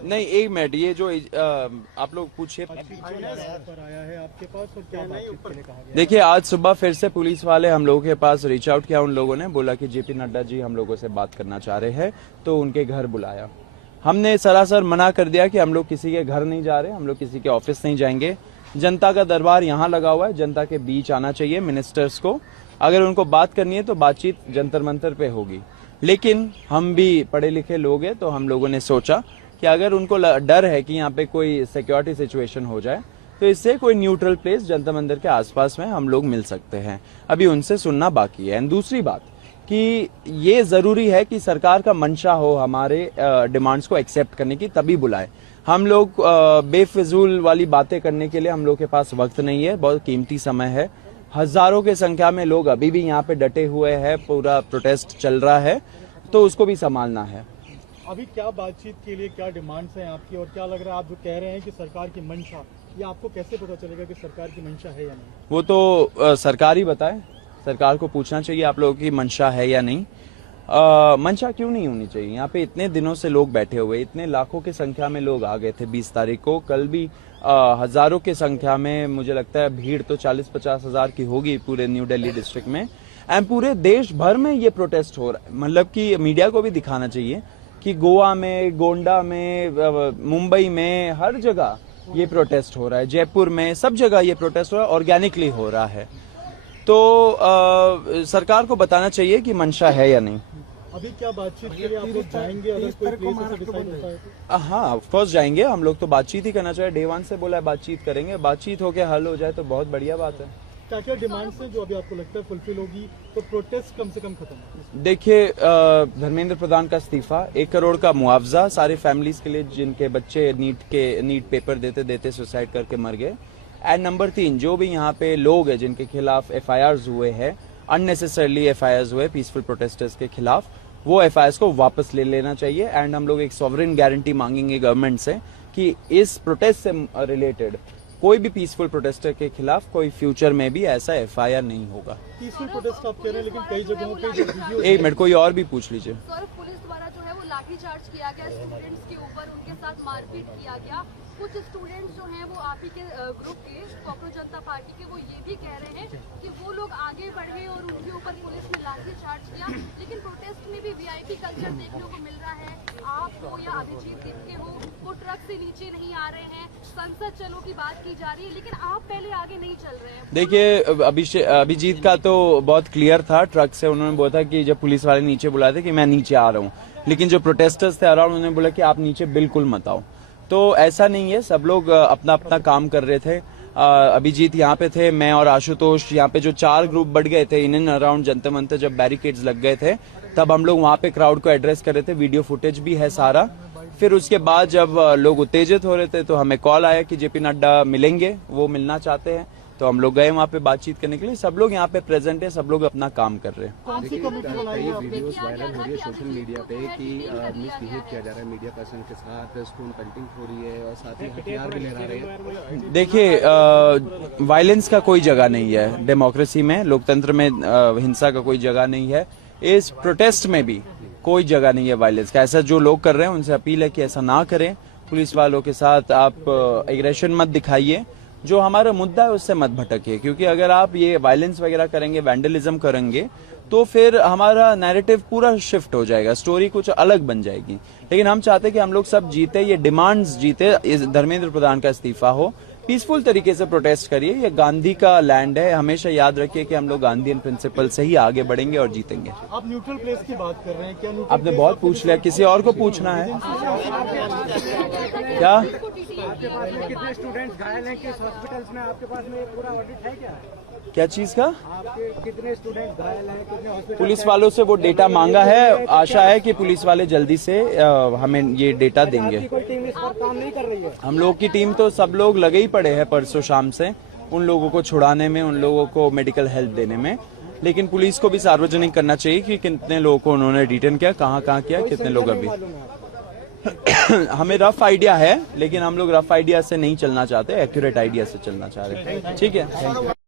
नहीं, एक मिनट, ये जो आप लोग पूछिए। पर आया है आपके पास और क्या बातचीत के लिए कहा गया? देखिए, आज सुबह फिर से पुलिस वाले हम लोगों के पास रीच आउट किया। उन लोगों ने बोला कि जेपी नड्डा जी हम लोगों से बात करना चाह रहे हैं, तो उनके घर बुलाया। हमने सरासर मना कर दिया कि हम लोग किसी के घर नहीं जा रहे, हम लोग किसी के ऑफिस नहीं जाएंगे। जनता का दरबार यहाँ लगा हुआ है, जनता के बीच आना चाहिए मिनिस्टर्स को। अगर उनको बात करनी है तो बातचीत जंतर मंतर पे होगी। लेकिन हम भी पढ़े लिखे लोग हैं, तो हम लोगों ने सोचा कि अगर उनको डर है कि यहाँ पे कोई सिक्योरिटी सिचुएशन हो जाए, तो इससे कोई न्यूट्रल प्लेस जंतर मंदिर के आसपास में हम लोग मिल सकते हैं। अभी उनसे सुनना बाकी है। एंड दूसरी बात कि ये जरूरी है कि सरकार का मंशा हो हमारे डिमांड्स को एक्सेप्ट करने की, तभी बुलाए। हम लोग बेफिजूल वाली बातें करने के लिए हम लोग के पास वक्त नहीं है, बहुत कीमती समय है। हजारों के संख्या में लोग अभी भी यहाँ पे डटे हुए हैं, पूरा प्रोटेस्ट चल रहा है, तो उसको भी संभालना है। अभी क्या बातचीत के लिए क्या डिमांड्स हैं आपकी, और क्या लग रहा है आप जो कह रहे हैं कि सरकार की मंशा, ये आपको कैसे पता चलेगा कि सरकार की मंशा है या नहीं? वो तो सरकार ही बताए। सरकार को पूछना चाहिए आप लोगों की मंशा है या नहीं। मंशा क्यों नहीं होनी चाहिए? यहाँ पे इतने दिनों से लोग बैठे हुए, इतने लाखों की संख्या में लोग आ गए थे 20 तारीख को। कल भी हजारों की संख्या में, मुझे लगता है भीड़ तो 40-50 हजार की होगी पूरे न्यू दिल्ली डिस्ट्रिक्ट में। एंड पूरे देश भर में ये प्रोटेस्ट हो रहा है। मतलब कि मीडिया को भी दिखाना चाहिए कि गोवा में, गोंडा में, मुंबई में, हर जगह ये प्रोटेस्ट हो रहा है। जयपुर में, सब जगह ये प्रोटेस्ट हो रहा है, ऑर्गेनिकली हो रहा है। तो सरकार को बताना चाहिए कि मंशा है या नहीं। अभी क्या बातचीत के लिए आप लोग जाएंगे अगर कोई प्लेस ऐसा डिसाइड होता है तो? हाँ, ऑफकोर्स जाएंगे। हम लोग तो बातचीत ही करना चाहिए। डे 1 से बोला है बातचीत करेंगे। बातचीत होकर हल हो जाए तो बहुत बढ़िया बात है। क्या क्या डिमांड्स हैं जो अभी आपको लगता है फुलफिल होगी तो प्रोटेस्ट कम से कम खत्म? देखिए, धर्मेंद्र प्रधान का इस्तीफा, 1 करोड़ का मुआवजा सारे फैमिलीज के लिए जिनके बच्चे नीट पेपर देते देते सुसाइड करके मर गए। एंड नंबर 3, जो भी यहाँ पे लोग हैं जिनके खिलाफ FIRs हुए हैं, अननेसेसरली FIRs हुए पीसफुल प्रोटेस्टर्स के खिलाफ, वो FIRs को वापस ले लेना चाहिए। एंड हम लोग एक सॉवरेन गारंटी मांगेंगे गवर्नमेंट से कि इस प्रोटेस्ट से रिलेटेड कोई भी पीसफुल प्रोटेस्टर के खिलाफ कोई फ्यूचर में भी ऐसा FIR नहीं होगा। पीसफुल प्रोटेस्ट आप कह रहे हैं, लेकिन कई जगहों पे जो वीडियो, एक मिनट, कोई और भी पूछ लीजिए। सर, पुलिस द्वारा जो है वो लाठीचार्ज किया गया स्टूडेंट्स के ऊपर, उनके साथ मारपीट किया गया। कुछ स्टूडेंट्स जो हैं वो आप ही के ग्रुप के, कॉकरोच जनता पार्टी के, वो ये भी कह रहे हैं कि वो लोग आगे बढ़े और उनके ऊपर पुलिस ने लाठीचार्ज किया। लेकिन प्रोटेस्ट में भी VIP कल्चर देखने को मिल रहा है। आप हो या अभिजीत दिखते हो, वो ट्रक से नीचे नहीं आ रहे हैं। संसद चलो की बात की जा रही है, लेकिन आप पहले आगे नहीं चल रहे हैं। देखिए, अभिजीत का तो बहुत क्लियर था। ट्रक से उन्होंने बोला था कि जब पुलिस वाले नीचे बुलाए थे कि मैं नीचे आ रहा हूँ, लेकिन जो प्रोटेस्टर्स थे अराउंड, उन्होंने बोला कि आप नीचे बिल्कुल मत आओ। तो ऐसा नहीं है, सब लोग अपना अपना काम कर रहे थे। अभिजीत यहाँ पे थे, मैं और आशुतोष यहाँ पे, जो 4 ग्रुप बढ़ गए थे in and around Jantar Mantar, जब बैरिकेड्स लग गए थे तब हम लोग वहाँ पे क्राउड को एड्रेस कर रहे थे। वीडियो फुटेज भी है सारा। फिर उसके बाद जब लोग उत्तेजित हो रहे थे तो हमें कॉल आया कि जेपी नड्डा मिलेंगे, वो मिलना चाहते हैं, तो हम लोग गए वहाँ पे बातचीत करने के लिए। सब लोग यहाँ पे प्रेजेंट है, सब लोग अपना काम कर रहे हैं। कौन सी कमेटी बनाई है? वीडियोस वायरल हो रही है सोशल मीडिया पे कि मिसबिहेव किया जा रहा है मीडिया पर्सन के साथ, स्पून कल्टिंग हो रही है और साथ ही हथियार भी ले रहे हैं। देखिए, वायलेंस का कोई जगह नहीं है डेमोक्रेसी में, लोकतंत्र में हिंसा का कोई जगह नहीं है। इस प्रोटेस्ट में भी कोई जगह नहीं है वायलेंस का। ऐसा जो लोग कर रहे हैं उनसे अपील है कि ऐसा ना करें। पुलिस वालों के साथ आप एग्रेशन मत दिखाइए। जो हमारा मुद्दा है उससे मत भटकिए, क्योंकि अगर आप ये वायलेंस वगैरह करेंगे, वैंडलिज्म करेंगे, तो फिर हमारा नैरेटिव पूरा शिफ्ट हो जाएगा, स्टोरी कुछ अलग बन जाएगी। लेकिन हम चाहते हैं कि हम लोग सब जीते, ये डिमांड्स जीते। धर्मेंद्र प्रधान का इस्तीफा हो, पीसफुल तरीके से प्रोटेस्ट करिए। ये गांधी का लैंड है, हमेशा याद रखिए कि हम लोग गांधीयन प्रिंसिपल से ही आगे बढ़ेंगे और जीतेंगे। आप न्यूट्रल प्लेस की बात कर रहे हैं, क्या आपने बहुत पूछ लिया, किसी और को पूछना है क्या? कितने स्टूडेंट्स घायल हैं, किस हॉस्पिटल्स में? आपके पास में पूरा ऑडिट है क्या? क्या चीज का? आपके कितने स्टूडेंट्स घायल हैं, कितने हॉस्पिटल? पुलिस वालों से वो डेटा मांगा है। आशा है कि पुलिस वाले जल्दी से हमें ये डेटा देंगे। कोई टीम इस पर काम नहीं कर रही है? हम लोग की टीम तो सब लोग लगे ही पड़े हैं परसों शाम से, उन लोगों को छुड़ाने में, उन लोगों को मेडिकल हेल्प देने में। लेकिन पुलिस को भी सार्वजनिक करना चाहिए कि कितने लोगों को उन्होंने डिटेन किया, कहाँ किया, कितने लोग अभी। हमें रफ आइडिया है, लेकिन हम लोग रफ आइडिया से नहीं चलना चाहते, एक्यूरेट आइडिया से चलना चाह रहे हैं। ठीक है, थैंक यू।